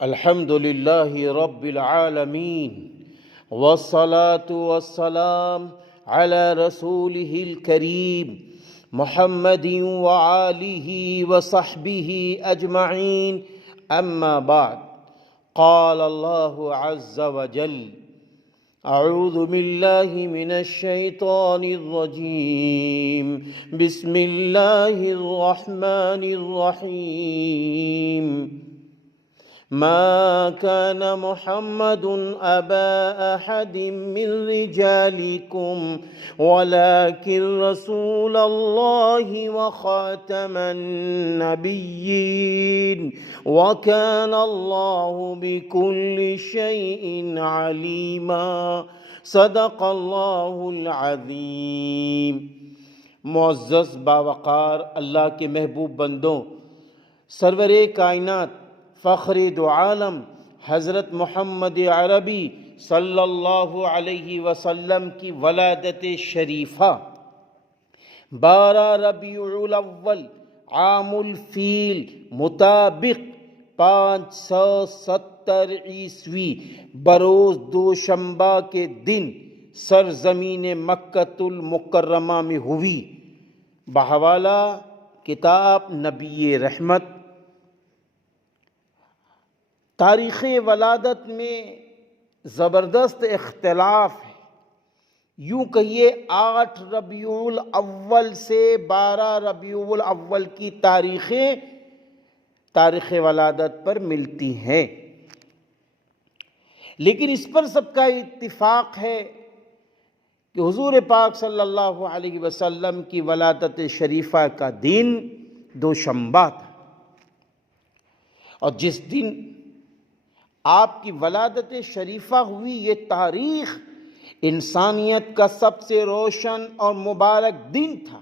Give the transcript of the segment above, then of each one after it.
الحمد لله رب العالمين والصلاة والسلام على رسوله الكريم محمد وآله وصحبه أجمعين أما بعد. قال الله عز وجل: أعوذ بالله من الشيطان الرجيم. بسم الله الرحمن الرحيم. ما كان محمد أبا أحد من رجالكم ولكن رسول الله وخاتم النبيين وكان الله بكل شيء عليما. صدق الله العظیم. معزز باوقار اللہ کے محبوب بندوں، سرور کائنات فخر دو عالم حضرت محمد عربی صلی اللہ علیہ وسلم کی ولادت شریفہ 12 ربیع الاول عام الفیل مطابق 570 عیسوی بروز دوشنبہ کے دن سرزمین مکۃ المکرمہ میں ہوئی، بحوالہ کتاب نبی رحمت. تاریخ ولادت میں زبردست اختلاف ہے. یوں کہیے 8 ربیع الاول سے 12 ربیع الاول کی تاریخ ولادت پر ملتی ہیں، لیکن اس پر سب کا اتفاق ہے کہ حضور پاک صلی اللہ علیہ وسلم کی ولادت شریفہ کا دن دوشنبہ تھا، اور جس دن آپ کی ولادت شریفہ ہوئی یہ تاریخ انسانیت کا سب سے روشن اور مبارک دن تھا.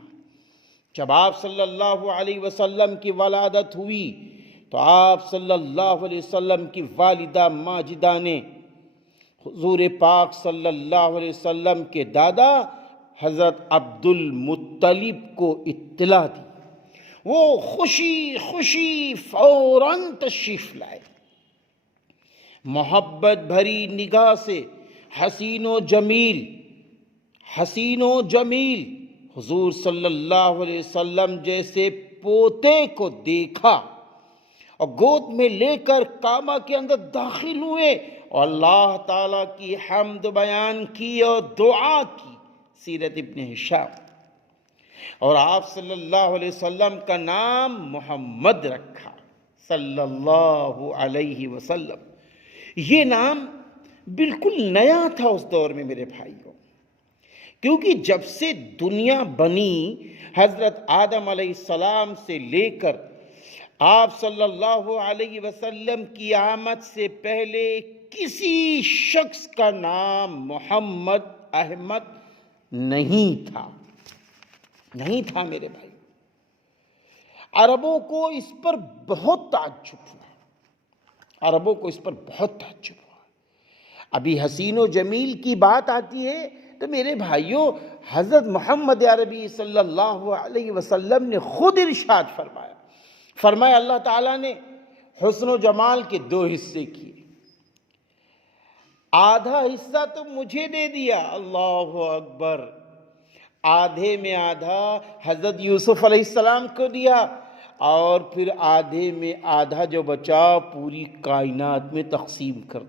جب آپ صلی اللہ علیہ وسلم کی ولادت ہوئی تو آپ صلی اللہ علیہ وسلم کی والدہ ماجدہ نے حضور پاک صلی اللہ علیہ وسلم کے دادا حضرت عبد المطلب کو اطلاع دی. وہ خوشی فوراً تشریف لائے. محبت بھری نگاہ سے حسین و جمیل حضور صلی اللہ علیہ وسلم جیسے پوتے کو دیکھا اور گود میں لے کر کعبہ کے اندر داخل ہوئے اور اللہ تعالیٰ کی حمد بیان کی اور دعا کی. سیرت ابن ہشام. اور آپ صلی اللہ علیہ وسلم کا نام محمد رکھا صلی اللہ علیہ وسلم. یہ نام بالکل نیا تھا اس دور میں میرے بھائیوں، کیونکہ جب سے دنیا بنی حضرت آدم علیہ السلام سے لے کر آپ صلی اللہ علیہ وسلم کی آمد سے پہلے کسی شخص کا نام محمد احمد نہیں تھا میرے بھائی. عربوں کو اس پر بہت تعجب ہوا. ابھی حسین و جمیل کی بات آتی ہے تو میرے بھائیوں حضرت محمد عربی صلی اللہ علیہ وسلم نے خود ارشاد فرمایا اللہ تعالیٰ نے حسن و جمال کے 2 حصے کیے. آدھا حصہ تو مجھے دے دیا، اللہ اکبر. آدھے میں آدھا حضرت یوسف علیہ السلام کو دیا، اور پھر آدھے میں آدھا جو بچا پوری کائنات میں تقسیم کر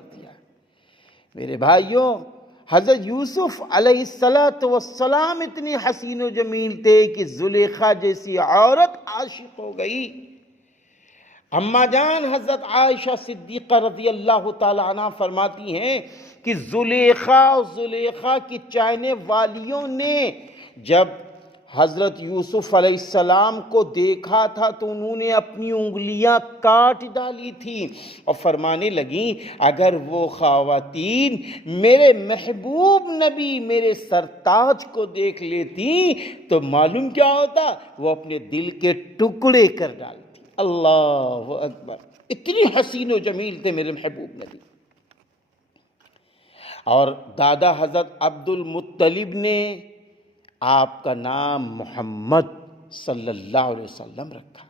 دیا. میرے بھائیوں حضرت یوسف علیہ السلام اتنے حسین و جمیل تھے کہ زلیخا جیسی عورت عاشق ہو گئی. اما جان حضرت عائشہ صدیقہ رضی اللہ تعالی عنہ فرماتی ہیں کہ زلیخا کی چاہنے والیوں نے جب حضرت یوسف علیہ السلام کو دیکھا تھا تو انہوں نے اپنی انگلیاں کاٹ ڈالی تھی اور فرمانے لگیں اگر وہ خواتین میرے محبوب نبی میرے سرتاج کو دیکھ لیتی تو معلوم کیا ہوتا، وہ اپنے دل کے ٹکڑے کر ڈالتی. اللہ اکبر. اتنی حسین و جمیل تھے میرے محبوب نبی. اور دادا حضرت عبد المطلب نے آپ کا نام محمد صلی اللہ علیہ وسلم رکھا.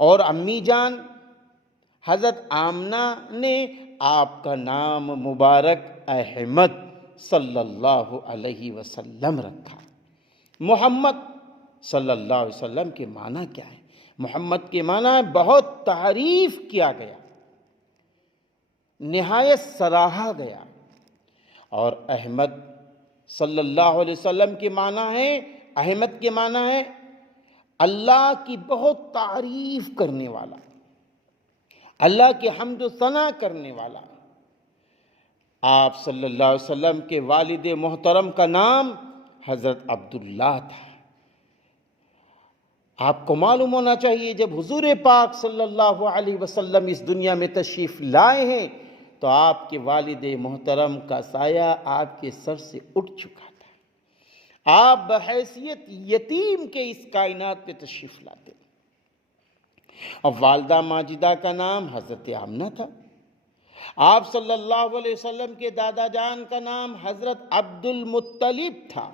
اور امی جان حضرت آمنہ نے آپ کا نام مبارک احمد صلی اللہ علیہ وسلم رکھا۔ محمد صلی اللہ علیہ وسلم کے معنی کیا ہے؟ محمد کے معنی بہت تعریف کیا گیا، نہایت سراہا گیا۔ اور احمد صلی اللہ علیہ وسلم کے معنی ہے، احمد کے معنی ہے اللہ کی بہت تعریف کرنے والا، اللہ کی حمد و ثنا کرنے والا۔ آپ صلی اللہ علیہ وسلم کے والد محترم کا نام حضرت عبداللہ تھا۔ آپ کو معلوم ہونا چاہیے جب حضور پاک صلی اللہ علیہ وسلم اس دنیا میں تشریف لائے ہیں تو آپ کے والد محترم کا سایہ آپ کے سر سے اٹھ چکا تھا۔ آپ بحیثیت یتیم کے اس کائنات پہ تشریف لاتے، اور والدہ ماجدہ کا نام حضرت آمنہ تھا۔ آپ صلی اللہ علیہ وسلم کے دادا جان کا نام حضرت عبد المطلب تھا۔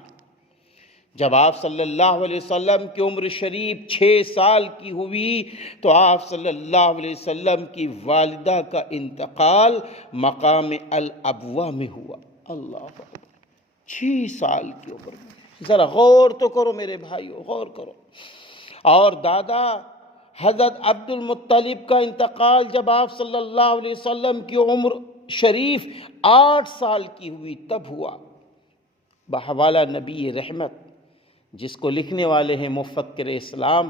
جب آپ صلی اللہ علیہ وسلم کی عمر شریف 6 سال کی ہوئی تو آپ صلی اللہ علیہ وسلم کی والدہ کا انتقال مقام الابوا میں ہوا۔ اللہ اکبر، 6 سال کی عمر میں، ذرا غور تو کرو میرے بھائیو، غور کرو۔ اور دادا حضرت عبد المطلب کا انتقال جب آپ صلی اللہ علیہ وسلم کی عمر شریف 8 سال کی ہوئی تب ہوا۔ بحوالہ نبی رحمت، جس کو لکھنے والے ہیں مفکر اسلام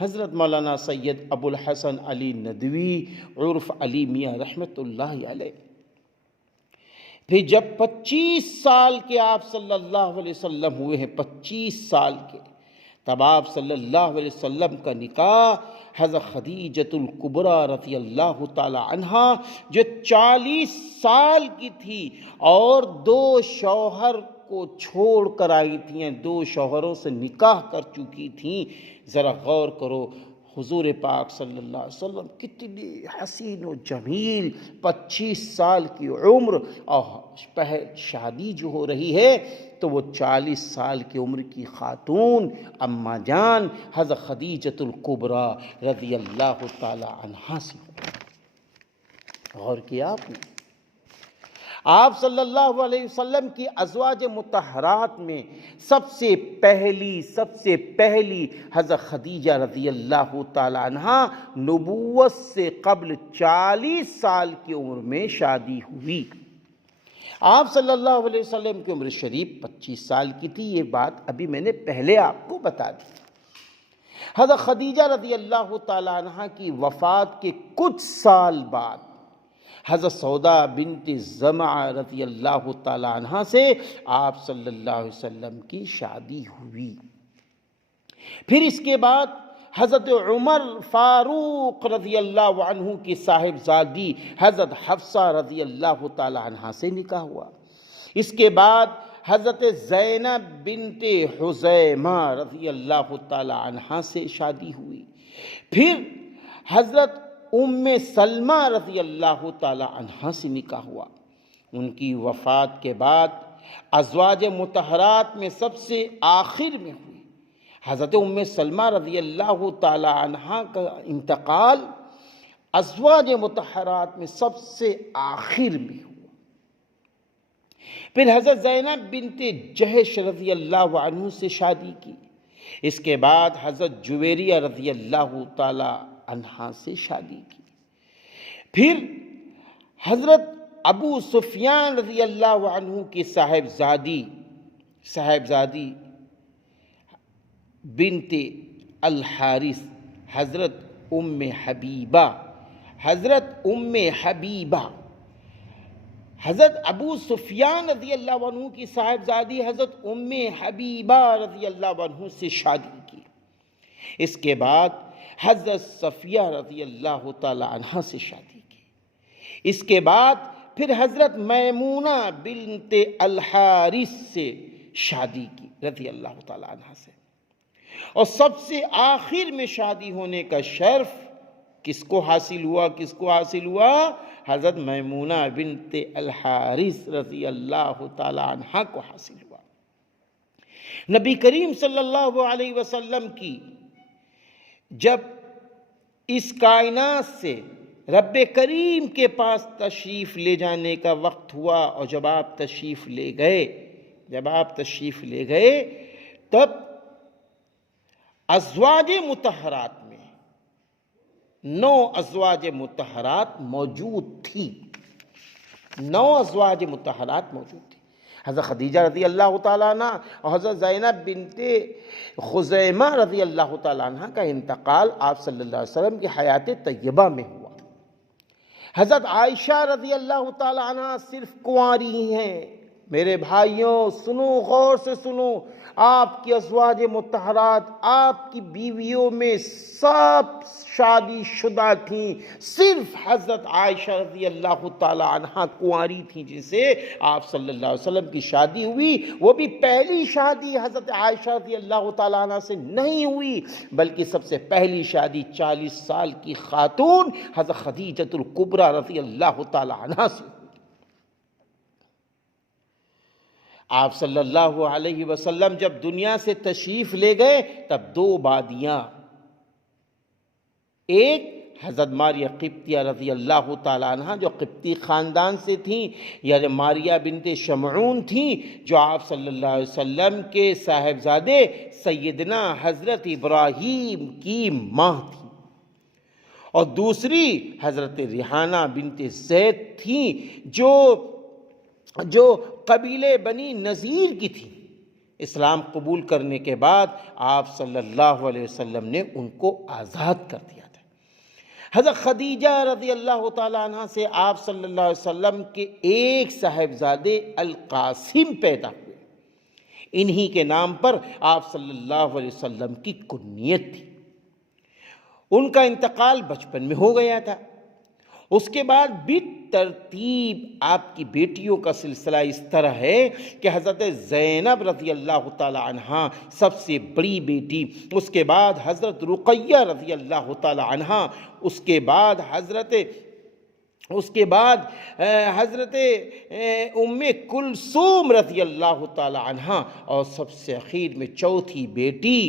حضرت مولانا سید ابو الحسن علی ندوی عرف علی میاں رحمت اللہ علیہ۔ پھر جب 25 سال کے آپ صلی اللہ علیہ وسلم ہوئے ہیں، 25 سال کے، تب آپ صلی اللہ علیہ وسلم کا نکاح حضرت خدیجۃ الکبریٰ رضی اللہ تعالی عنہا جو 40 سال کی تھی اور 2 شوہر کو چھوڑ کر آئی تھیں، 2 شوہروں سے نکاح کر چکی تھیں۔ ذرا غور کرو، حضور پاک صلی اللہ علیہ وسلم کتنی حسین و جمیل، 25 سال کی عمر، اور پہل شادی جو ہو رہی ہے تو وہ 40 سال کی عمر کی خاتون اماں جان حضرت خدیجۃ الکبریٰ رضی اللہ تعالی عنہا سے۔ غور کیا آپ نے؟ آپ صلی اللہ علیہ وسلم کی ازواج مطہرات میں سب سے پہلی حضرت خدیجہ رضی اللہ تعالی عنہا نبوت سے قبل 40 سال کی عمر میں شادی ہوئی۔ آپ صلی اللہ علیہ وسلم کی عمر شریف 25 سال کی تھی، یہ بات ابھی میں نے پہلے آپ کو بتا دی۔ حضرت خدیجہ رضی اللہ تعالی عنہا کی وفات کے کچھ سال بعد حضرت سودا بنت زمعہ رضی اللہ تعالی عنہا سے آپ صلی اللہ علیہ وسلم کی شادی ہوئی۔ پھر اس کے بعد حضرت عمر فاروق رضی اللہ عنہ کی صاحبزادی حضرت حفصہ رضی اللہ تعالی عنہا سے نکاح ہوا۔ اس کے بعد حضرت زینب بنت حزیمہ رضی اللہ تعالی عنہا سے شادی ہوئی۔ پھر حضرت ام سلمہ رضی اللہ تعالی عنہا سے نکاح ہوا۔ ان کی وفات کے بعد ازواج مطہرات میں سب سے آخر میں ہوئی حضرت ام سلمہ رضی اللہ تعالی عنہا کا انتقال ازواج مطہرات میں سب سے آخر میں ہوا۔ پھر حضرت زینب بنت جہش رضی اللہ عنہ سے شادی کی۔ اس کے بعد حضرت جویریہ رضی اللہ تعالی عنہا سے شادی کی۔ پھر حضرت ابو سفیان رضی اللہ عنہ کی صاحبزادی بنت الحارث حضرت ام حبیبہ حضرت ابو سفیان رضی اللہ عنہ کی صاحبزادی حضرت ام حبیبہ رضی اللہ عنہ سے شادی کی۔ اس کے بعد حضرت صفیہ رضی اللہ تعالی عنہ سے شادی کی۔ اس کے بعد پھر حضرت میمونہ بنت الحارث سے شادی کی رضی اللہ تعالی عنہ سے۔ اور سب سے آخر میں شادی ہونے کا شرف کس کو حاصل ہوا؟ حضرت میمونہ بنت الحارث رضی اللہ تعالی عنہ کو حاصل ہوا۔ نبی کریم صلی اللہ علیہ وسلم کی جب اس کائنات سے رب کریم کے پاس تشریف لے جانے کا وقت ہوا، اور جب آپ تشریف لے گئے تب ازواج مطہرات میں 9 ازواج مطہرات موجود تھی، 9 ازواج مطہرات موجود تھی۔ حضرت خدیجہ رضی اللہ تعالیٰ عنہ اور حضرت زینب بنت خزیمہ رضی اللہ تعالیٰ عنہ کا انتقال آپ صلی اللہ علیہ وسلم کی حیات طیبہ میں ہوا۔ حضرت عائشہ رضی اللہ تعالیٰ عنہ صرف کنواری ہیں۔ میرے بھائیوں سنو، غور سے سنو، آپ کی ازواج مطہرات، آپ کی بیویوں میں سب شادی شدہ تھیں، صرف حضرت عائشہ رضی اللہ تعالی عنہ کنواری تھیں جن سے آپ صلی اللہ علیہ وسلم کی شادی ہوئی۔ وہ بھی پہلی شادی حضرت عائشہ رضی اللہ تعالی عنہ سے نہیں ہوئی، بلکہ سب سے پہلی شادی 40 سال کی خاتون حضرت خدیجۃ الکبریٰ رضی اللہ تعالی عنہ سے ہوئی۔ آپ صلی اللہ علیہ وسلم جب دنیا سے تشریف لے گئے تب 2 وادیاں، ایک حضرت ماریہ قبطیہ رضی اللہ تعالی عنہ جو قبطی خاندان سے تھیں، یعنی ماریہ بنت شمعون تھیں، جو آپ صلی اللہ علیہ وسلم کے صاحبزادے سیدنا حضرت ابراہیم کی ماں تھیں، اور دوسری حضرت ریحانہ بنت زید تھیں جو قبیلے بنی نذیر کی تھی۔ اسلام قبول کرنے کے بعد آپ صلی اللہ علیہ وسلم نے ان کو آزاد کر دیا تھا۔ حضرت خدیجہ رضی اللہ تعالی عنہ سے آپ صلی اللہ علیہ وسلم کے ایک صاحبزادے القاسم پیدا ہوئے، انہی کے نام پر آپ صلی اللہ علیہ وسلم کی کنیت تھی۔ ان کا انتقال بچپن میں ہو گیا تھا۔ اس کے بعد بالترتیب آپ کی بیٹیوں کا سلسلہ اس طرح ہے کہ حضرت زینب رضی اللہ تعالی عنہ سب سے بڑی بیٹی، اس کے بعد حضرت رقیہ رضی اللہ تعالی عنہ، اس کے بعد حضرت ام کلثوم رضی اللہ تعالی عنہ، اور سب سے اخیر میں چوتھی بیٹی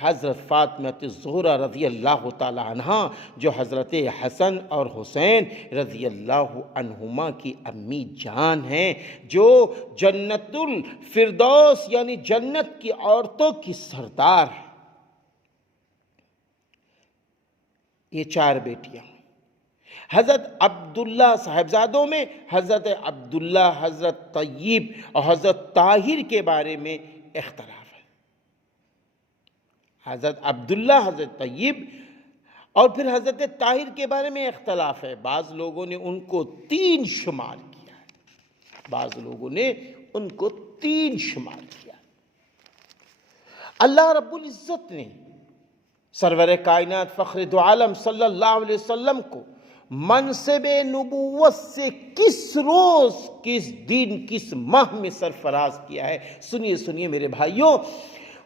حضرت فاطمہ الزہرا رضی اللہ تعالی عنہ، جو حضرت حسن اور حسین رضی اللہ عنہما کی امی جان ہیں، جو جنت الفردوس یعنی جنت کی عورتوں کی سردار ہیں۔ یہ 4 بیٹیاں۔ حضرت عبداللہ صاحبزادوں میں حضرت عبداللہ، حضرت طیب اور حضرت طاہر کے بارے میں اختلاف ہے۔ حضرت عبداللہ، حضرت طیب اور پھر حضرت طاہر کے بارے میں اختلاف ہے۔ بعض لوگوں نے ان کو 3 شمار کیا ہے، اللہ رب العزت نے سرور کائنات فخر دو عالم صلی اللہ علیہ وسلم کو منصب نبوت سے کس روز، کس دن، کس ماہ میں سرفراز کیا ہے۔ سنیے میرے بھائیوں،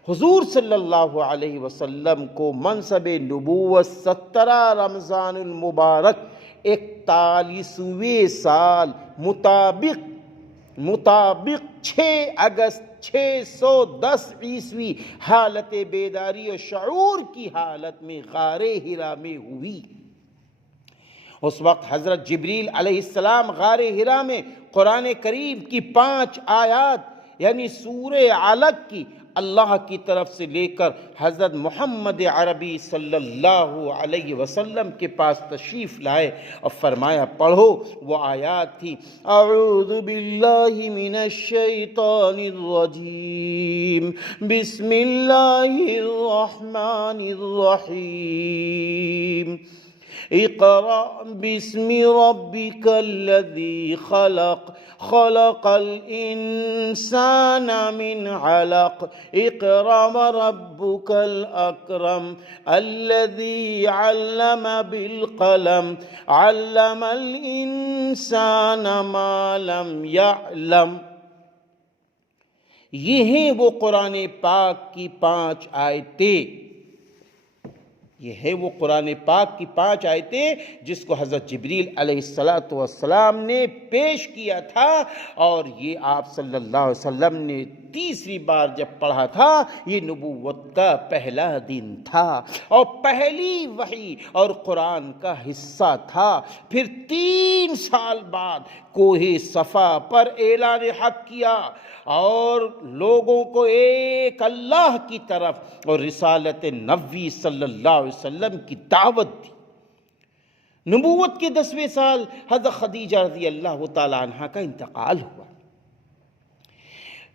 حضور صلی اللہ علیہ وسلم کو منصب نبوت 17 رمضان المبارک 41ویں سال مطابق 6 اگست 610 عیسوی حالت بیداری اور شعور کی حالت میں غار حرا میں ہوئی۔ اس وقت حضرت جبریل علیہ السلام غار حرا میں قرآن کریم کی 5 آیات یعنی سورہ علق کی اللہ کی طرف سے لے کر حضرت محمد عربی صلی اللہ علیہ وسلم کے پاس تشریف لائے اور فرمایا پڑھو۔ وہ آیات تھی، اعوذ باللہ من الشیطان الرجیم، بسم اللہ الرحمن الرحیم، اقرأ باسم ربك الذي خلق، خلق الإنسان من علق، اقرأ وربك الأكرم الذي علم بالقلم، علم الإنسان ما لم يعلم۔ یہ ہیں وہ قرآن پاک کی 5 آیتیں یہ ہے وہ قرآن پاک کی 5 آیتیں جس کو حضرت جبریل علیہ السلام نے پیش کیا تھا، اور یہ آپ صلی اللہ علیہ وسلم نے تیسری بار جب پڑھا تھا، یہ نبوت کا پہلا دن تھا اور پہلی وحی اور قرآن کا حصہ تھا۔ پھر 3 سال بعد کوہ صفا پر اعلان حق کیا اور لوگوں کو ایک اللہ کی طرف اور رسالت نبوی صلی اللہ علیہ وسلم کی دعوت دی۔ نبوت کے 10ویں سال حضرت خدیجہ رضی اللہ تعالی عنہ کا انتقال ہوا۔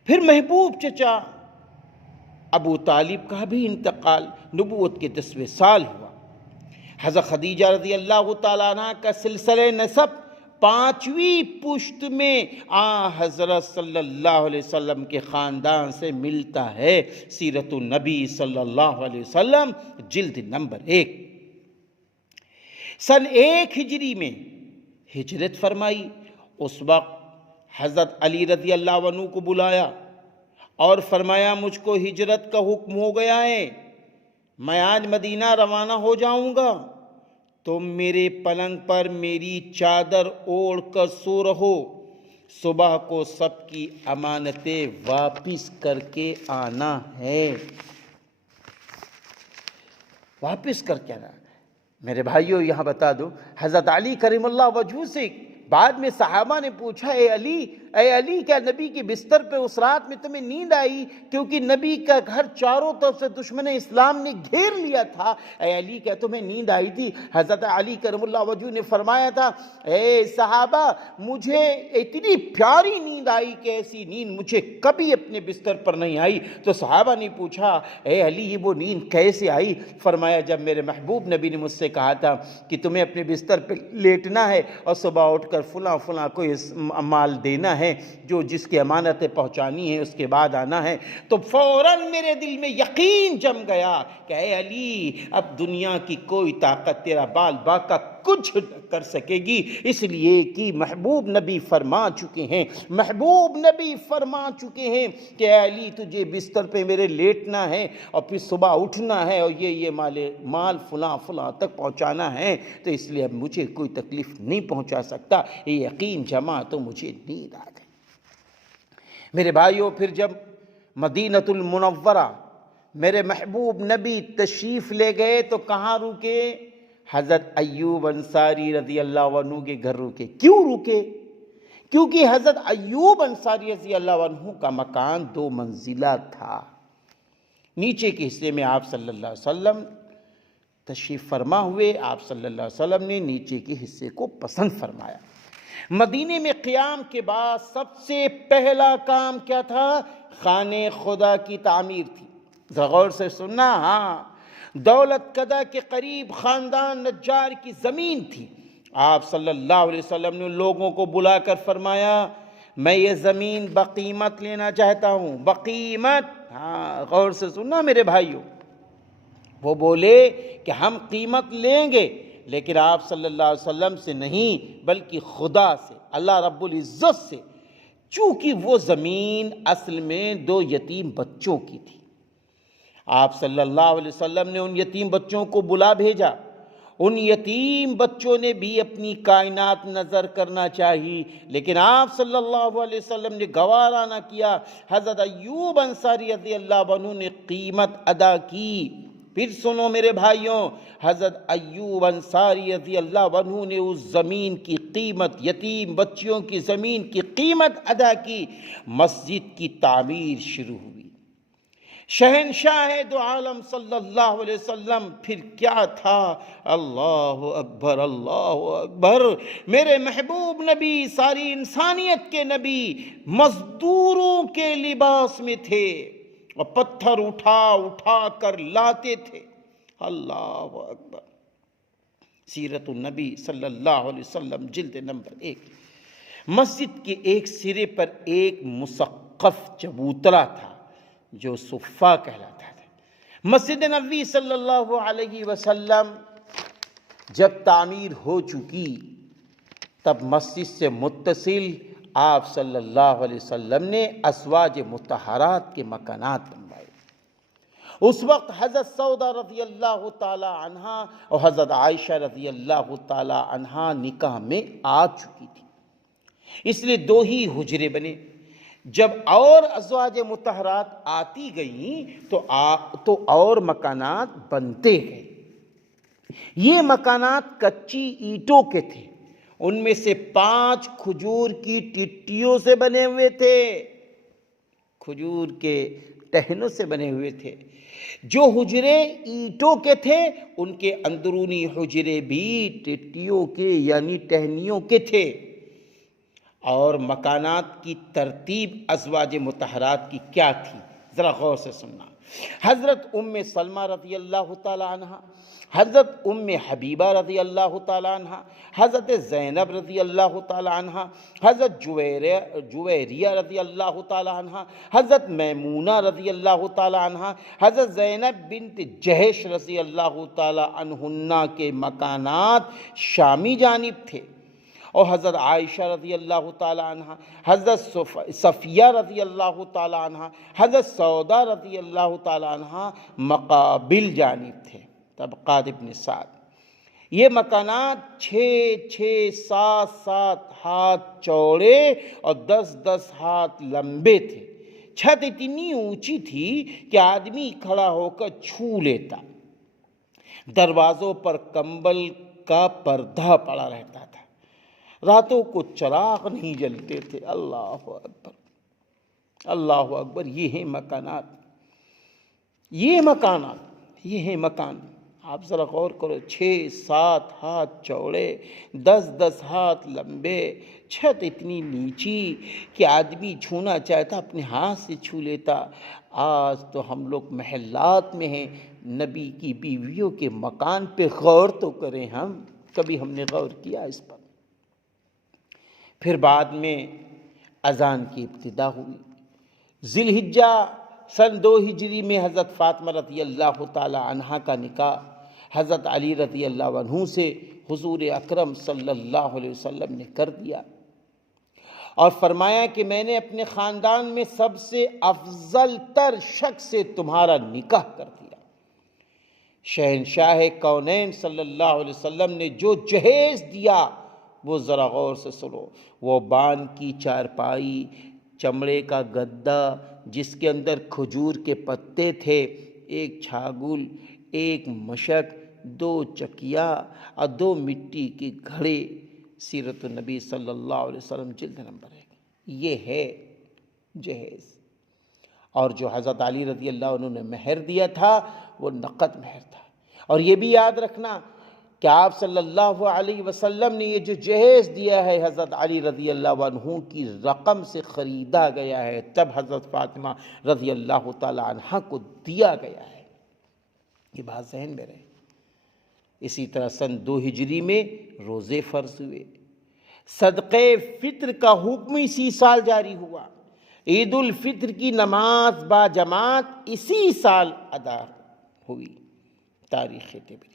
پھر محبوب چچا ابو طالب کا بھی انتقال نبوت کے 10ویں سال ہوا۔ حضرت خدیجہ رضی اللہ تعالی عنہ کا سلسلہ نسب 5ویں پشت میں حضرت صلی اللہ علیہ وسلم کے خاندان سے ملتا ہے۔ سیرت النبی صلی اللہ علیہ وسلم جلد نمبر 1۔ سن 1 ہجری میں ہجرت فرمائی۔ اس وقت حضرت علی رضی اللہ عنہ کو بلایا اور فرمایا مجھ کو ہجرت کا حکم ہو گیا ہے، میں آج مدینہ روانہ ہو جاؤں گا، تم میرے پلنگ پر میری چادر اوڑھ کر سو رہو، صبح کو سب کی امانتیں واپس کر کے آنا ہے۔ واپس کر کے آنا۔ میرے بھائیوں یہاں بتا دو، حضرت علی کریم اللہ وجہہ سے بعد میں صحابہ نے پوچھا، اے علی کیا نبی کے بستر پہ اس رات میں تمہیں نیند آئی؟ کیونکہ نبی کا گھر چاروں طرف سے دشمن اسلام نے گھیر لیا تھا۔ اے علی کیا تمہیں نیند آئی تھی؟ حضرت علی کرم اللہ وجہہ نے فرمایا تھا، اے صحابہ مجھے اتنی پیاری نیند آئی کہ ایسی نیند مجھے کبھی اپنے بستر پر نہیں آئی۔ تو صحابہ نے پوچھا، اے علی یہ وہ نیند کیسے آئی؟ فرمایا جب میرے محبوب نبی نے مجھ سے کہا تھا کہ تمہیں اپنے بستر پہ لیٹنا ہے اور صبح اٹھ کر فلاں کو مال دینا ہے، جو جس کی امانتیں پہنچانی ہے اس کے بعد آنا ہے، تو فوراً میرے دل میں یقین جم گیا کہ اے علی اب دنیا کی کوئی طاقت تیرا بال باقا کچھ نہ کر سکے گی، اس لیے کہ محبوب نبی فرما چکے ہیں کہ اے علی تجھے بستر پہ میرے لیٹنا ہے اور پھر صبح اٹھنا ہے اور یہ مال فلاں تک پہنچانا ہے، تو اس لیے اب مجھے کوئی تکلیف نہیں پہنچا سکتا۔ یہ یقین جمع تو مجھے نیند آ گئی۔ میرے بھائیوں پھر جب مدینۃ المنورہ میرے محبوب نبی تشریف لے گئے تو کہاں رکے؟ حضرت ایوب انصاری رضی اللہ عنہ کے گھر رکے۔ کیوں رکے؟ کیونکہ حضرت ایوب انصاری رضی اللہ عنہ کا مکان 2 منزلہ تھا۔ نیچے کے حصے میں آپ صلی اللہ علیہ وسلم تشریف فرما ہوئے، آپ صلی اللہ علیہ وسلم نے نیچے کے حصے کو پسند فرمایا۔ مدینے میں قیام کے بعد سب سے پہلا کام کیا تھا؟ خانے خدا کی تعمیر تھی۔ غور سے سننا، دولت قدہ کے قریب خاندان نجار کی زمین تھی۔ آپ صلی اللہ علیہ وسلم نے لوگوں کو بلا کر فرمایا میں یہ زمین بقیمت لینا چاہتا ہوں، بقیمت۔ غور سے سننا میرے بھائیوں، وہ بولے کہ ہم قیمت لیں گے لیکن آپ صلی اللہ علیہ وسلم سے نہیں بلکہ خدا سے، اللہ رب العزت سے، چونکہ وہ زمین اصل میں 2 یتیم بچوں کی تھی۔ آپ صلی اللہ علیہ وسلم نے ان یتیم بچوں کو بلا بھیجا۔ ان یتیم بچوں نے بھی اپنی کائنات نظر کرنا چاہی، لیکن آپ صلی اللہ علیہ وسلم نے گوارا نہ کیا۔ حضرت ایوب انصاری رضی اللہ عنہ نے قیمت ادا کی۔ پھر سنو میرے بھائیوں، حضرت ایوب انصاری رضی اللہ عنہ نے اس زمین کی قیمت، یتیم بچیوں کی زمین کی قیمت ادا کی۔ مسجد کی تعمیر شروع ہوئی۔ شہنشاہ دو عالم صلی اللہ علیہ وسلم پھر کیا تھا؟ اللہ اکبر، اللہ اکبر۔ میرے محبوب نبی، ساری انسانیت کے نبی، مزدوروں کے لباس میں تھے اور پتھر اٹھا کر لاتے تھے۔ اللہ اکبر۔ سیرت النبی صلی اللہ علیہ وسلم جلد نمبر 1۔ مسجد کے ایک سرے پر ایک مسقف چبوترا تھا جو صفہ کہلاتا تھا۔ مسجد نبوی صلی اللہ علیہ وسلم جب تعمیر ہو چکی تب مسجد سے متصل آپ صلی اللہ علیہ وسلم نے ازواج مطہرات کے مکانات بنوائے۔ اس وقت حضرت سودا رضی اللہ تعالی عنہا اور حضرت عائشہ رضی اللہ تعالی عنہا نکاح میں آ چکی تھی، اس لیے 2 ہی حجرے بنے۔ جب اور ازواج مطہرات آتی گئیں تو اور مکانات بنتے گئے۔ یہ مکانات کچی اینٹوں کے تھے، ان میں سے 5 کھجور کی ٹٹیوں سے بنے ہوئے تھے، کھجور کے ٹہنوں سے بنے ہوئے تھے۔ جو حجرے اینٹوں کے تھے ان کے اندرونی حجرے بھی ٹٹیوں کے یعنی ٹہنیوں کے تھے۔ اور مکانات کی ترتیب ازواج مطہرات کی کیا تھی، ذرا غور سے سننا۔ حضرت ام سلمہ رضی اللہ تعالی عنہ، حضرت ام حبیبہ رضی اللہ تعالی عنہ، حضرت زینب رضی اللہ تعالی عنہ، حضرت جویریہ رضی اللہ تعالی عنہ، حضرت میمونہ رضی اللہ تعالی عنہ، حضرت زینب بنت جہش رضی اللہ تعالی عنہن کے مکانات شامی جانب تھے، اور حضرت عائشہ رضی اللہ تعالی عنہ، حضرت صفیہ رضی اللہ تعالی عنہ، حضرت سودا رضی اللہ تعالی عنہ مقابل جانب تھے۔ طبقات ابن سعد، یہ مکانات 6 7 ہاتھ چوڑے اور 10 ہاتھ لمبے تھے۔ چھت اتنی اونچی تھی کہ آدمی کھڑا ہو کر چھو لیتا۔ دروازوں پر کمبل کا پردہ پڑا رہتا تھا، راتوں کو چراغ نہیں جلتے تھے۔ اللہ اکبر، اللہ اکبر۔ یہ ہیں مکانات، یہ ہیں مکان۔ آپ ذرا غور کرو، 6 7 ہاتھ چوڑے، 10 ہاتھ لمبے، چھت اتنی نیچی کہ آدمی چھونا چاہتا اپنے ہاتھ سے چھو لیتا۔ آج تو ہم لوگ محلات میں ہیں، نبی کی بیویوں کے مکان پہ غور تو کریں، کبھی ہم نے غور کیا اس پر؟ پھر بعد میں اذان کی ابتدا ہوئی۔ ذی الحجہ سن 2 ہجری میں حضرت فاطمہ رضی اللہ تعالی عنہا کا نکاح حضرت علی رضی اللہ عنہ سے حضور اکرم صلی اللہ علیہ وسلم نے کر دیا، اور فرمایا کہ میں نے اپنے خاندان میں سب سے افضل تر شخص سے تمہارا نکاح کر دیا۔ شہنشاہ کونین صلی اللہ علیہ وسلم نے جو جہیز دیا وہ ذرا غور سے سنو۔ وہ بان کی چارپائی، چمڑے کا گدا جس کے اندر کھجور کے پتے تھے، 1 چھاگل، 1 مشک، 2 چکیا اور 2 مٹی کے گھڑے۔ سیرت النبی صلی اللہ علیہ وسلم جلد نمبر 1۔ یہ ہے جہیز۔ اور جو حضرت علی رضی اللہ عنہ نے مہر دیا تھا وہ نقد مہر تھا۔ اور یہ بھی یاد رکھنا کہ آپ صلی اللہ علیہ وسلم نے یہ جو جہیز دیا ہے حضرت علی رضی اللہ عنہ کی رقم سے خریدا گیا ہے، تب حضرت فاطمہ رضی اللہ تعالی عنہ کو دیا گیا ہے۔ یہ بات ذہن میں رہے۔ اسی طرح سن 2 ہجری میں روزے فرض ہوئے۔ صدقہ فطر کا حکم اسی سال جاری ہوا۔ عید الفطر کی نماز با جماعت اسی سال ادا ہوئی۔ تاریخ تبری۔